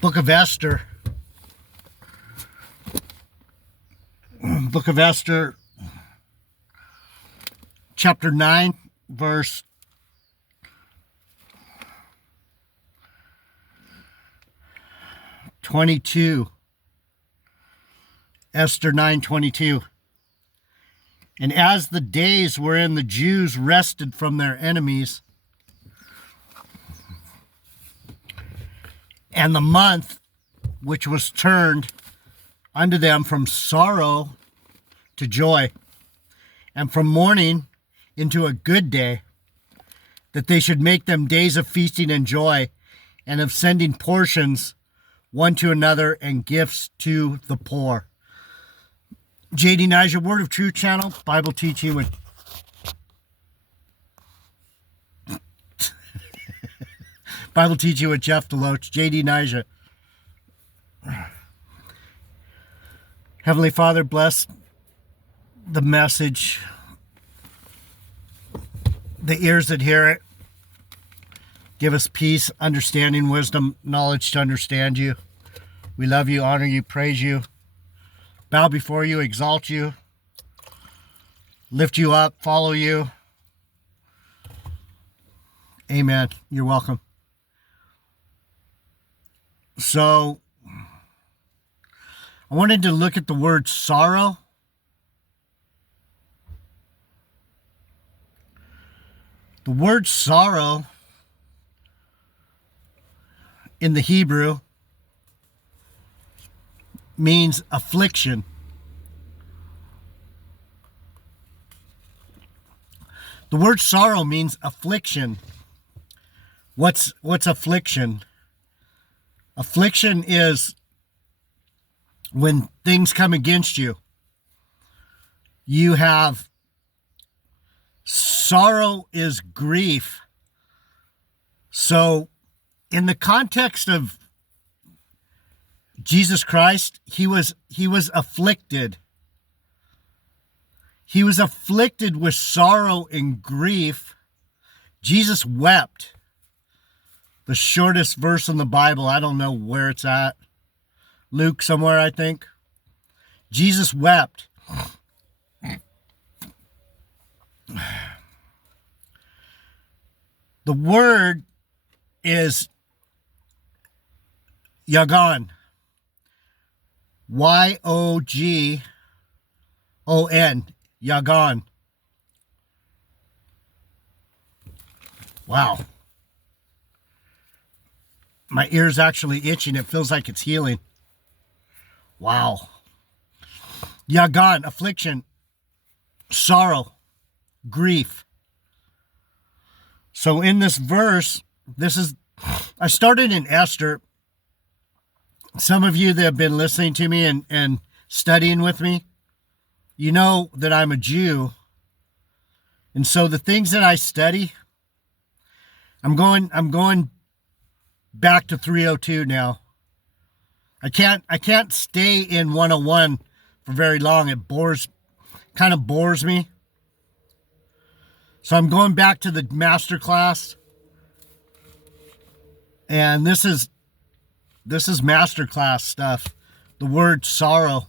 Book of Esther. Book of Esther, chapter 9, verse 22. Esther 9:22. And as the days wherein the Jews rested from their enemies, and the month which was turned unto them from sorrow to joy, and from mourning into a good day, that they should make them days of feasting and joy, and of sending portions one to another and gifts to the poor. J.D. Nija, Word of Truth channel, Bible teaching with Bible teaching with Jeff Deloach, J.D. Nija. Heavenly Father, bless the message, the ears that hear it. Give us peace, understanding, wisdom, knowledge to understand you. We love you, honor you, praise you, bow before you, exalt you, lift you up, follow you. Amen. You're welcome. So, I wanted to look at the word sorrow. The word sorrow in the Hebrew means affliction. The word sorrow means affliction. What's affliction? Affliction is when things come against you. You have sorrow is grief. So in the context of Jesus Christ, he was afflicted. He was afflicted with sorrow and grief. Jesus wept. The shortest verse in the Bible. I don't know where it's at. Luke somewhere, I think. Jesus wept. The word is Yagon. Y-O-G-O-N. Yagon. Wow. My ear's actually itching. It feels like it's healing. Wow. Yagon, affliction, sorrow, grief. So in this verse, I started in Esther. Some of you that have been listening to me and studying with me, you know that I'm a Jew. And so the things that I study, I'm going back to 302 now. I can't stay in 101 for very long. It kind of bores me. So I'm going back to the master class. And this is master class stuff. The word sorrow.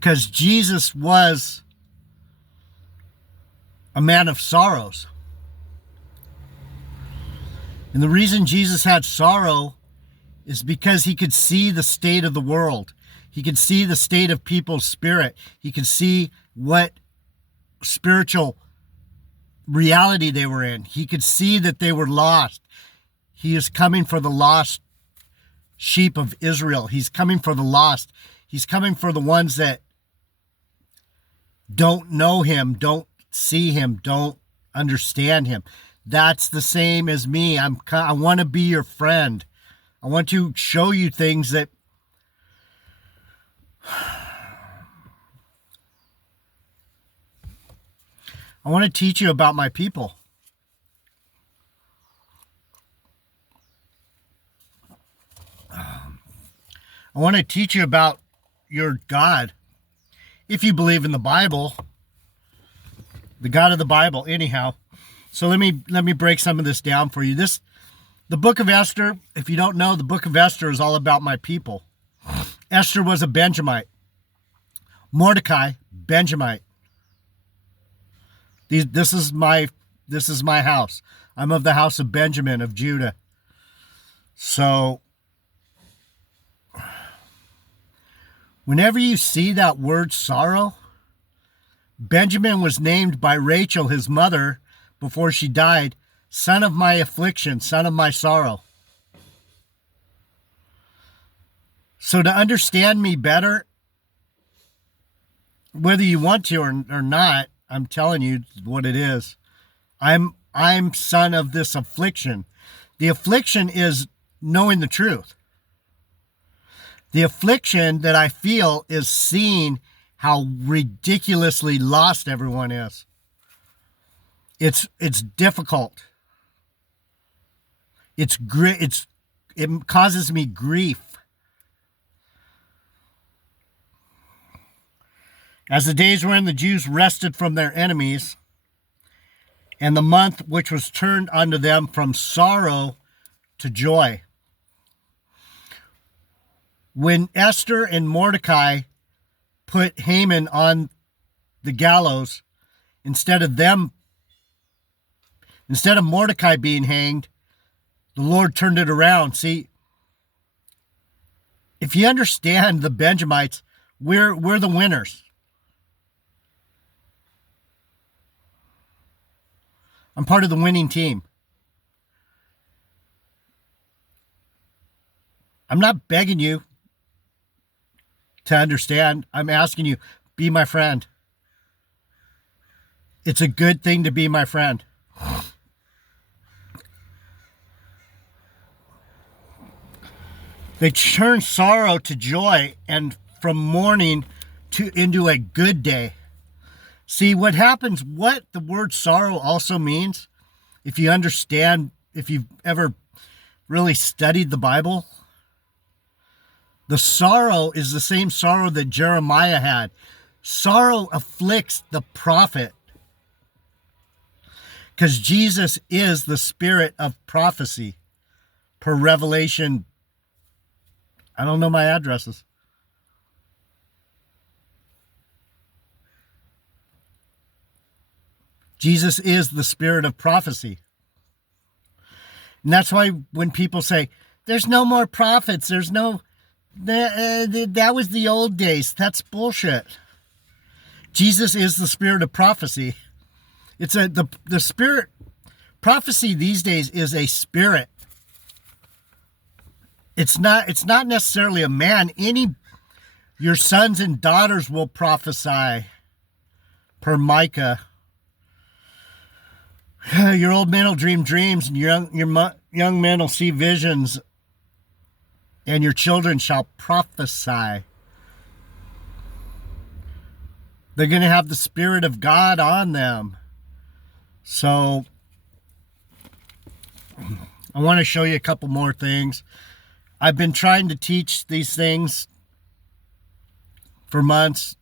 Because Jesus was a man of sorrows. And the reason Jesus had sorrow is because he could see the state of the world. He could see the state of people's spirit. He could see what spiritual reality they were in. He could see that they were lost. He is coming for the lost sheep of Israel. He's coming for the lost. He's coming for the ones that don't know him, don't see him, don't understand him. That's the same as me. I want to be your friend. I want to show you things that I want to teach you about my people. I want to teach you about your God. If you believe in the Bible, the God of the Bible, anyhow. So let me break some of this down for you. This The book of Esther, if you don't know, the book of Esther is all about my people. Esther was a Benjamite. Mordecai, Benjamite. This is my house. I'm of the house of Benjamin, of Judah. So, whenever you see that word sorrow, Benjamin was named by Rachel, his mother, before she died, son of my affliction, son of my sorrow. So to understand me better, whether you want to or not, I'm telling you what it is. I'm son of this affliction. The affliction is knowing the truth. The affliction that I feel is seeing how ridiculously lost everyone is. It's difficult. It causes me grief. As the days wherein the Jews rested from their enemies, and the month which was turned unto them from sorrow to joy. When Esther and Mordecai put Haman on the gallows, instead of Mordecai being hanged, the Lord turned it around. See, if you understand the Benjamites, we're the winners. I'm part of the winning team. I'm not begging you to understand. I'm asking you, be my friend. It's a good thing to be my friend. They turn sorrow to joy and from mourning into a good day. See, what happens, what the word sorrow also means, if you understand, if you've ever really studied the Bible, the sorrow is the same sorrow that Jeremiah had. Sorrow afflicts the prophet because Jesus is the spirit of prophecy per Revelation. I don't know my addresses. Jesus is the spirit of prophecy. And that's why when people say, there's no more prophets, that was the old days. That's bullshit. Jesus is the spirit of prophecy. It's the spirit. Prophecy these days is a spirit. It's not necessarily a man. Your sons and daughters will prophesy per Micah. Your old men will dream dreams, and your young men will see visions, and your children shall prophesy. They're going to have the Spirit of God on them. So, I want to show you a couple more things. I've been trying to teach these things for months,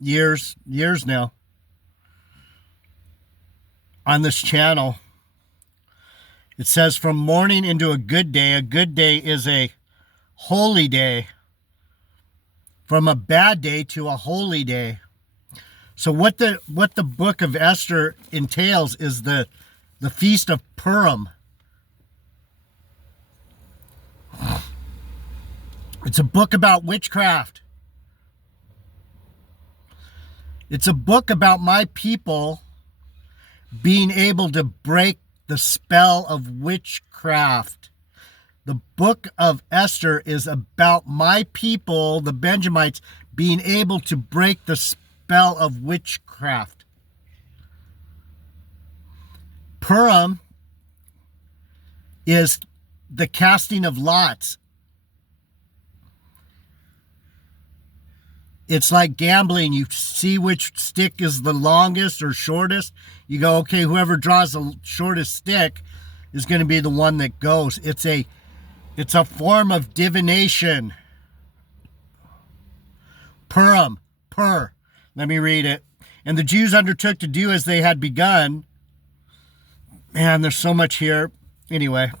years now, on this channel. It says from mourning into a good day. A good day is a holy day. From a bad day to a holy day. So what the book of Esther entails is the feast of Purim. It's a book about witchcraft. It's a book about my people being able to break the spell of witchcraft. The book of Esther is about my people, the Benjamites, being able to break the spell of witchcraft. Purim is the casting of lots. It's like gambling. You see which stick is the longest or shortest. You go, okay, whoever draws the shortest stick is going to be the one that goes. It's a form of divination. Purim, let me read it. And the Jews undertook to do as they had begun. Man, there's so much here. Anyway,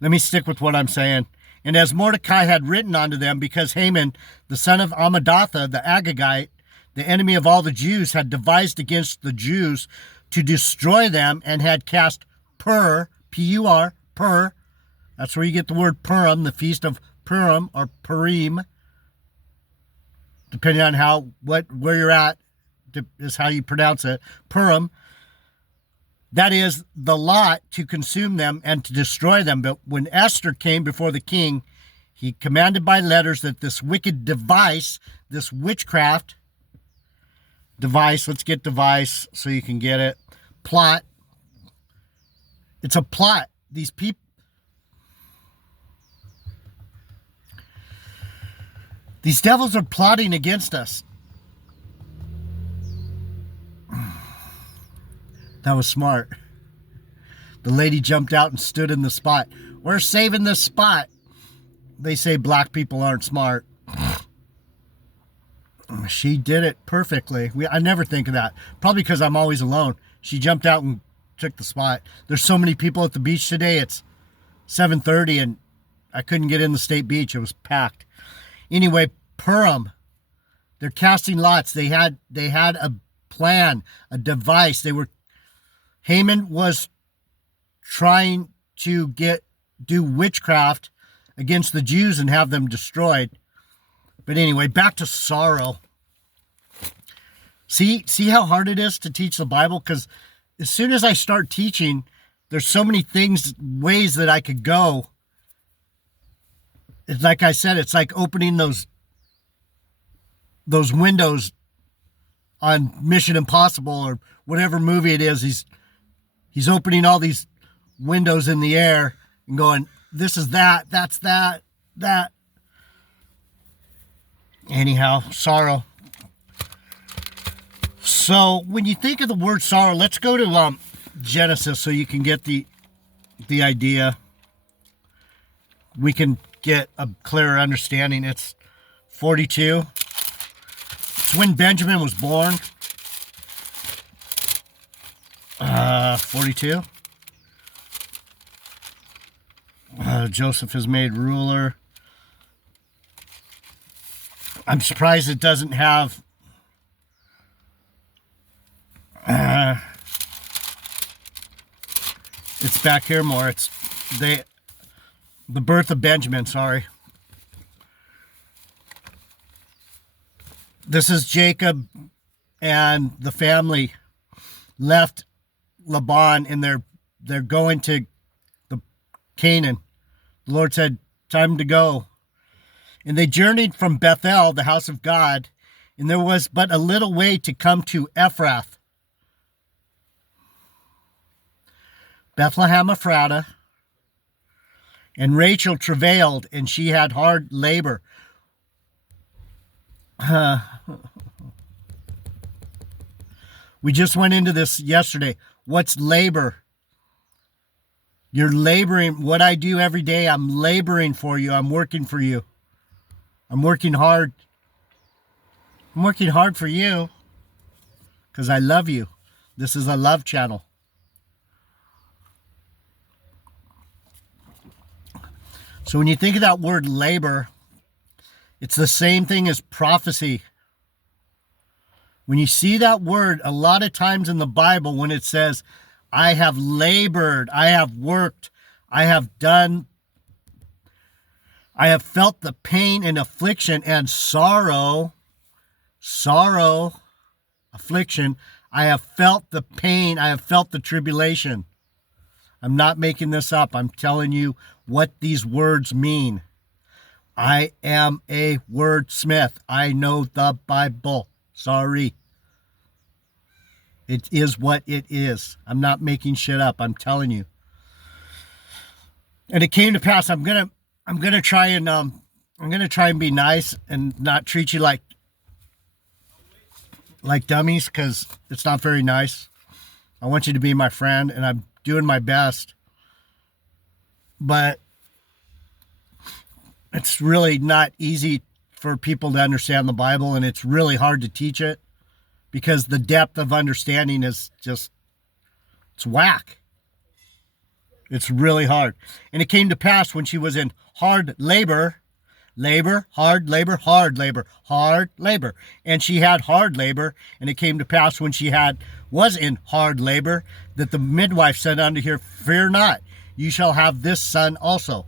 Let me stick with what I'm saying. And as Mordecai had written unto them, because Haman, the son of Amadatha, the Agagite, the enemy of all the Jews, had devised against the Jews to destroy them, and had cast Pur, P-U-R, Pur, that's where you get the word Purim, the feast of Purim, or Purim, depending on where you're at, is how you pronounce it, Purim. That is the lot to consume them and to destroy them. But when Esther came before the king, he commanded by letters that this wicked device, this witchcraft device, let's get device so you can get it, plot. It's a plot. These people, these devils are plotting against us. That was smart. The lady jumped out and stood in the spot. We're saving this spot. They say black people aren't smart. She did it perfectly. I never think of that. Probably because I'm always alone. She jumped out and took the spot. There's so many people at the beach today. It's 7:30 and I couldn't get in the state beach. It was packed. Anyway, Purim. They're casting lots. They had a plan, a device. Haman was trying to do witchcraft against the Jews and have them destroyed. But anyway, back to sorrow. See how hard it is to teach the Bible? Because as soon as I start teaching, there's so many ways that I could go. It's like I said, it's like opening those windows on Mission Impossible or whatever movie it is. He's opening all these windows in the air and going, this is that, that's that. Anyhow, sorrow. So when you think of the word sorrow, let's go to Genesis so you can get the idea. We can get a clearer understanding. It's 42. It's when Benjamin was born. 42. Joseph is made ruler. I'm surprised it doesn't have it's back here more. It's the birth of Benjamin, sorry. This is Jacob and the family left Laban and they're going to the Canaan. The Lord said, time to go. And they journeyed from Bethel, the house of God, and there was but a little way to come to Ephrath, Bethlehem Ephratah. And Rachel travailed, and she had hard labor. We just went into this yesterday. What's labor? You're laboring. What I do every day, I'm laboring for you. I'm working for you. I'm working hard. I'm working hard for you because I love you. This is a love channel. So when you think of that word labor, it's the same thing as prophecy. When you see that word, a lot of times in the Bible, when it says, I have labored, I have worked, I have felt the pain and affliction and sorrow, affliction. I have felt the pain. I have felt the tribulation. I'm not making this up. I'm telling you what these words mean. I am a wordsmith. I know the Bible. Sorry. It is what it is. I'm not making shit up. I'm telling you. And it came to pass. I'm gonna try and be nice and not treat you like dummies, because it's not very nice. I want you to be my friend, and I'm doing my best. But it's really not easy for people to understand the Bible, and it's really hard to teach it because the depth of understanding is just, it's whack. It's really hard. And it came to pass when she was in hard labor, hard labor, hard labor, hard labor. And she had hard labor. And it came to pass when she was in hard labor, that the midwife said unto her, fear not, you shall have this son also.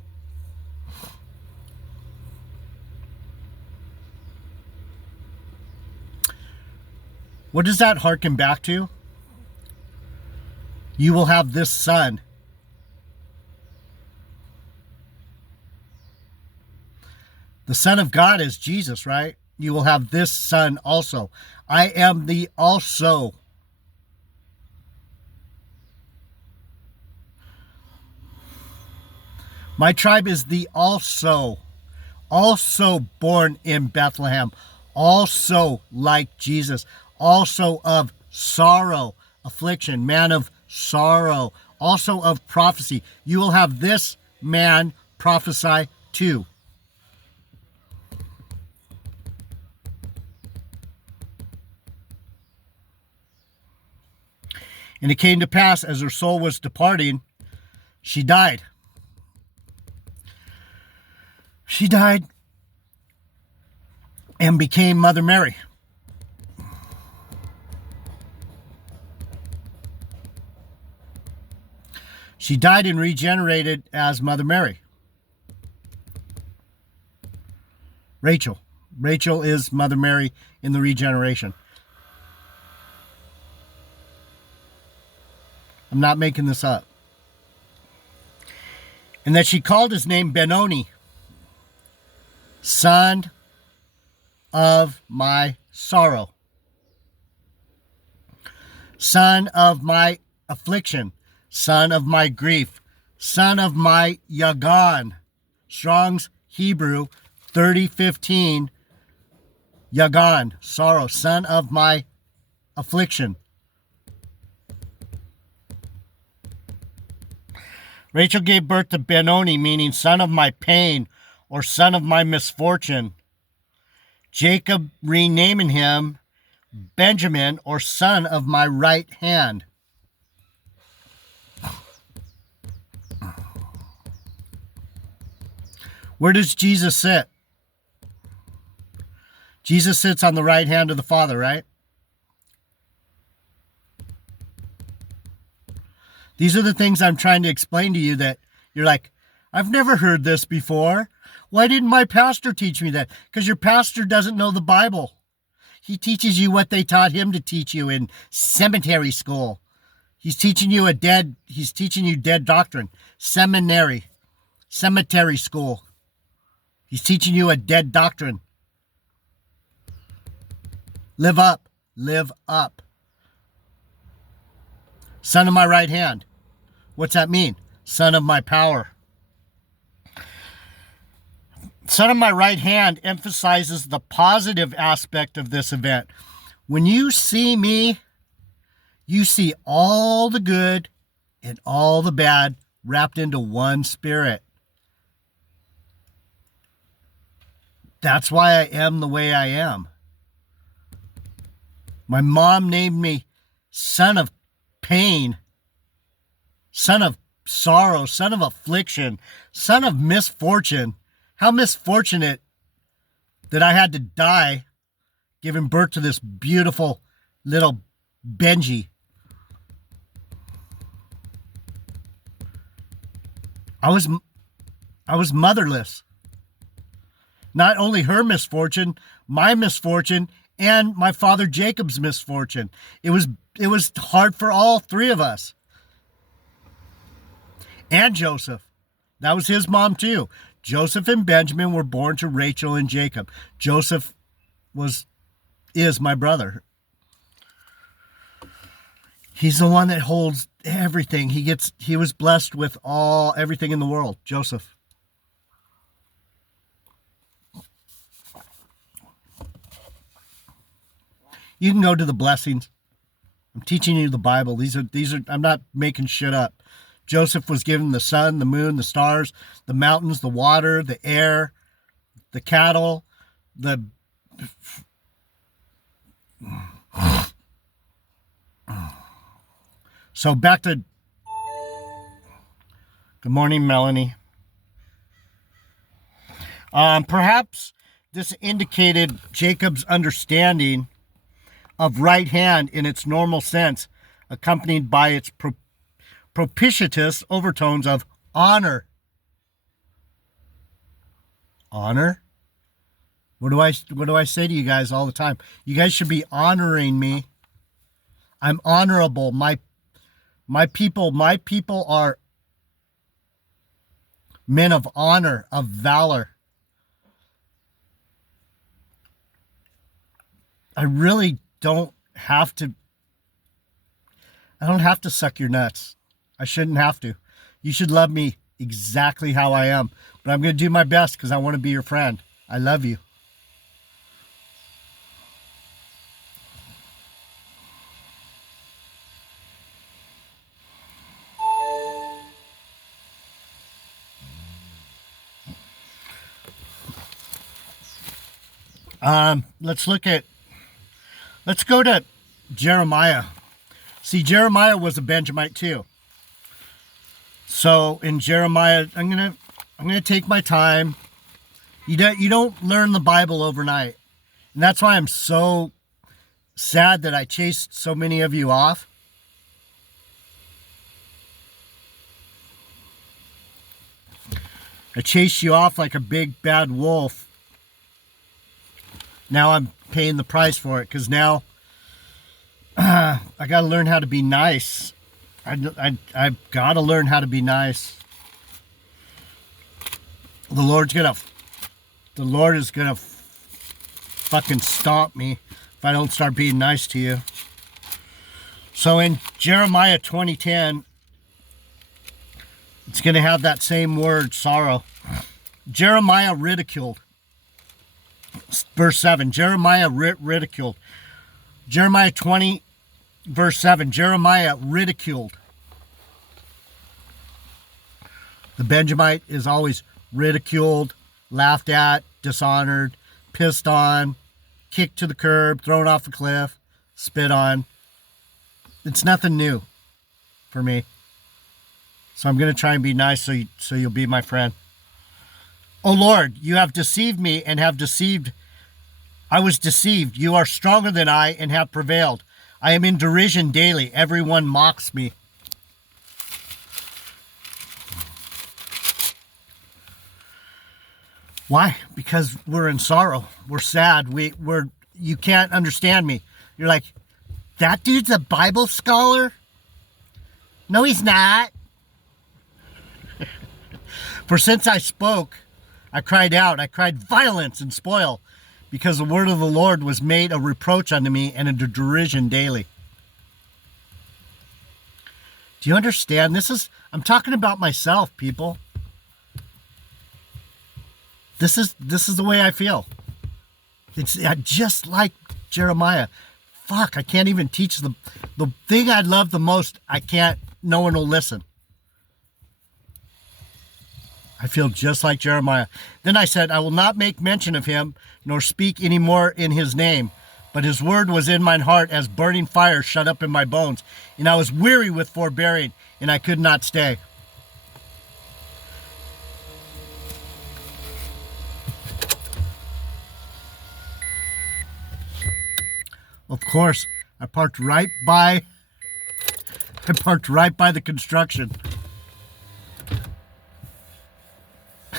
What does that hearken back to? You will have this son. The Son of God is Jesus, right? You will have this son also. I am the also. My tribe is the also born in Bethlehem, also like Jesus, also of sorrow, affliction, man of sorrow, also of prophecy. You will have this man prophesy too. And it came to pass, as her soul was departing, she died. She died and became Mother Mary. She died and regenerated as Mother Mary. Rachel. Rachel is Mother Mary in the regeneration. I'm not making this up. And that she called his name Benoni, son of my sorrow, son of my affliction, son of my grief, son of my Yagan. Strong's Hebrew 30:15, Yagan, sorrow, son of my affliction. Rachel gave birth to Benoni, meaning son of my pain or son of my misfortune. Jacob renaming him Benjamin, or son of my right hand. Where does Jesus sit? Jesus sits on the right hand of the Father, right? These are the things I'm trying to explain to you that you're like, I've never heard this before. Why didn't my pastor teach me that? Because your pastor doesn't know the Bible. He teaches you what they taught him to teach you in seminary school. He's teaching you dead doctrine. Cemetery school. He's teaching you a dead doctrine. Live up. Son of my right hand. What's that mean? Son of my power. Son of my right hand emphasizes the positive aspect of this event. When you see me, you see all the good and all the bad wrapped into one spirit. That's why I am the way I am. My mom named me son of pain, son of sorrow, son of affliction, son of misfortune. How misfortunate that I had to die giving birth to this beautiful little Benji. I was motherless. Not only her misfortune, my misfortune, and my father Jacob's misfortune. It was hard for all three of us. And Joseph. That was his mom too. Joseph and Benjamin were born to Rachel and Jacob. Joseph is my brother. He's the one that holds everything. He was blessed with everything in the world. Joseph. You can go to the blessings. I'm teaching you the Bible. These are I'm not making shit up. Joseph was given the sun, the moon, the stars, the mountains, the water, the air, the cattle, So back to Good morning, Melanie. Perhaps this indicated Jacob's understanding of right hand in its normal sense, accompanied by its propitious overtones of honor. Honor? What do I say to you guys all the time? You guys should be honoring me. I'm honorable. My people are men of honor, of valor. I really don't have to. I don't have to suck your nuts. I shouldn't have to. You should love me exactly how I am. But I'm going to do my best because I want to be your friend. I love you. Let's go to Jeremiah. See, Jeremiah was a Benjamite too. So in Jeremiah, I'm gonna take my time. You don't learn the Bible overnight. And that's why I'm so sad that I chased so many of you off. I chased you off like a big bad wolf. Now I'm paying the price for it because now I got to learn how to be nice. I've got to learn how to be nice. The Lord is gonna fucking stomp me if I don't start being nice to you. So in Jeremiah 20:10, it's gonna have that same word, sorrow. Jeremiah ridiculed. Verse 7, Jeremiah ridiculed. Jeremiah 20, verse 7, Jeremiah ridiculed. The Benjamite is always ridiculed, laughed at, dishonored, pissed on, kicked to the curb, thrown off a cliff, spit on. It's nothing new for me. So I'm going to try and be nice so you'll be my friend. O Lord, you have deceived me and have deceived. I was deceived. You are stronger than I and have prevailed. I am in derision daily. Everyone mocks me. Why? Because we're in sorrow. We're sad. You can't understand me. You're like, that dude's a Bible scholar? No, he's not. For since I spoke, I cried out. I cried violence and spoil, because the word of the Lord was made a reproach unto me and a derision daily. Do you understand? I'm talking about myself, people. This is the way I feel. It's just like Jeremiah. Fuck, I can't even teach the thing I love the most. No one will listen. I feel just like Jeremiah. Then I said, I will not make mention of him, nor speak any more in his name. But his word was in mine heart as burning fire shut up in my bones. And I was weary with forbearing, and I could not stay. Of course, I parked right by the construction.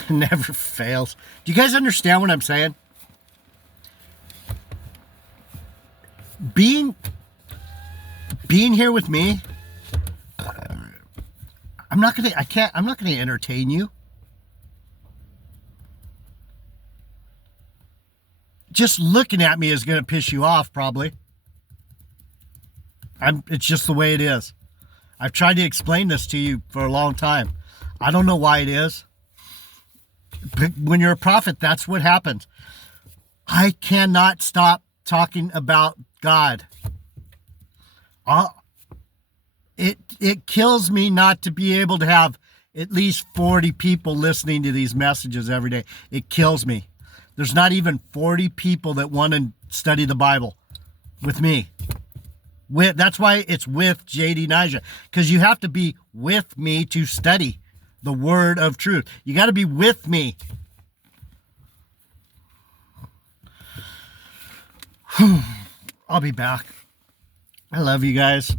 Never fails. Do you guys understand what I'm saying? Being here with me, I'm not gonna entertain you. Just looking at me is gonna piss you off, probably. It's just the way it is. I've tried to explain this to you for a long time. I don't know why it is. But when you're a prophet, that's what happens. I cannot stop talking about God. It kills me not to be able to have at least 40 people listening to these messages every day. It kills me. There's not even 40 people that want to study the Bible with me. That's why it's with JD Nija, because you have to be with me to study. the word of truth. You got to be with me. I'll be back. I love you guys.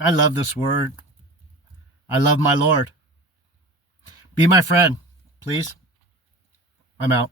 I love this word. I love my Lord. Be my friend, please. I'm out.